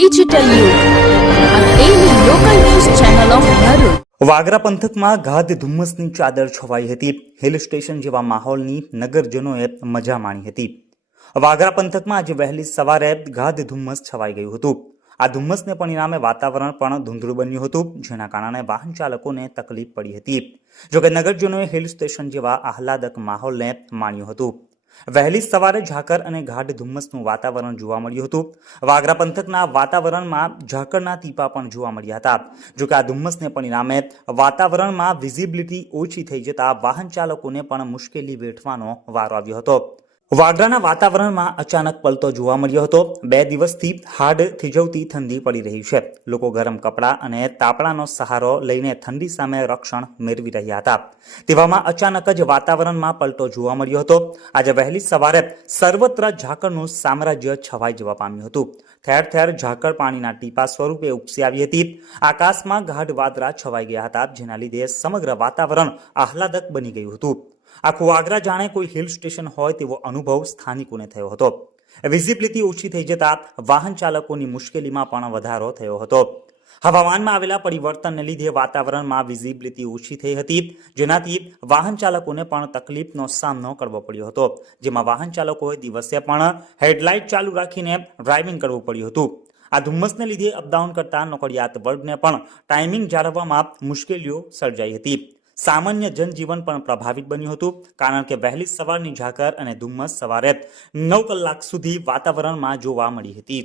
Digital. Vagra પંથકમાં ગાઢ ધુમ્મસની ચાદર છવાઈ હતી. હિલ સ્ટેશન જેવા માહોલની નગરજનોએ મજા માણી હતી. વાગરા પંથકમાં આજે વહેલી સવારે ગાઢ ધુમ્મસ છવાઈ ગયું હતું. આ ધુમ્મસને પરિણામે વાતાવરણ પણ ધૂંધળું બન્યું હતું, જેના કારણે વાહન ચાલકોને તકલીફ પડી હતી. જોકે નગરજનોએ હિલ સ્ટેશન જેવા આહલાદક માહોલને માણ્યું હતું. વહેલી સવારે ઝાકર અને ગાઢ ધુમ્મસનું વાતાવરણ જોવા મળ્યું હતું. વાગરા પંથકના વાતાવરણમાં ઝાકરના ટીપા પણ જોવા મળ્યા હતા. જોકે આ ધુમ્મસને પરિણામે વાતાવરણમાં વિઝિબિલિટી ઓછી થઈ જતા વાહન ચાલકોને પણ મુશ્કેલી વેઠવાનો વારો આવ્યો હતો. વાગરાના વાતાવરણમાં અચાનક પલટો જોવા મળ્યો હતો. બે દિવસથી હાડ થીજવતી ઠંડી પડી રહી છે. લોકો ગરમ કપડાં અને તાપણાનો સહારો લઈને ઠંડી સામે રક્ષણ મેળવી રહ્યા હતા. તેવામાં અચાનક જ વાતાવરણમાં પલટો જોવા મળ્યો હતો. આજે વહેલી સવારે સર્વત્ર ઝાકળનું સામ્રાજ્ય છવાઈ જવા પામ્યું હતું. ઠેર ઠેર ઝાકળ પાણીના ટીપા સ્વરૂપે ઉપસી આવી હતી. આકાશમાં ગાઢ વાદળા છવાઈ ગયા હતા, જેના લીધે સમગ્ર વાતાવરણ આહલાદક બની ગયું હતું. આખું આગ્રા જાણે કોઈ હિલ સ્ટેશન હોય તેવો અનુભવ સ્થાનિકોને થયો હતો. વિઝિબિલિટી ઓછી થઈ જતા વાહન ચાલકોની મુશ્કેલીમાં પણ વધારો થયો હતો. હવામાનમાં આવેલા પરિવર્તનને લીધે વાતાવરણમાં વિઝિબિલિટી ઓછી થઈ હતી, જેનાથી વાહન ચાલકોને પણ તકલીફનો સામનો કરવો પડ્યો હતો. જેમાં વાહન ચાલકોએ દિવસે પણ હેડલાઇટ ચાલુ રાખીને ડ્રાઇવિંગ કરવું પડ્યું હતું. આ ધુમ્મસને લીધે અપડાઉન કરતા નોકરિયાત વર્ગને પણ ટાઈમિંગ જાળવવામાં મુશ્કેલીઓ સર્જાઈ હતી. સામાન્ય જનજીવન પણ પ્રભાવિત બન્યું હતું, કારણ કે વહેલી સવારની ઝાકર અને ધુમ્મસ સવારે નવ કલાક સુધી વાતાવરણમાં જોવા મળી હતી.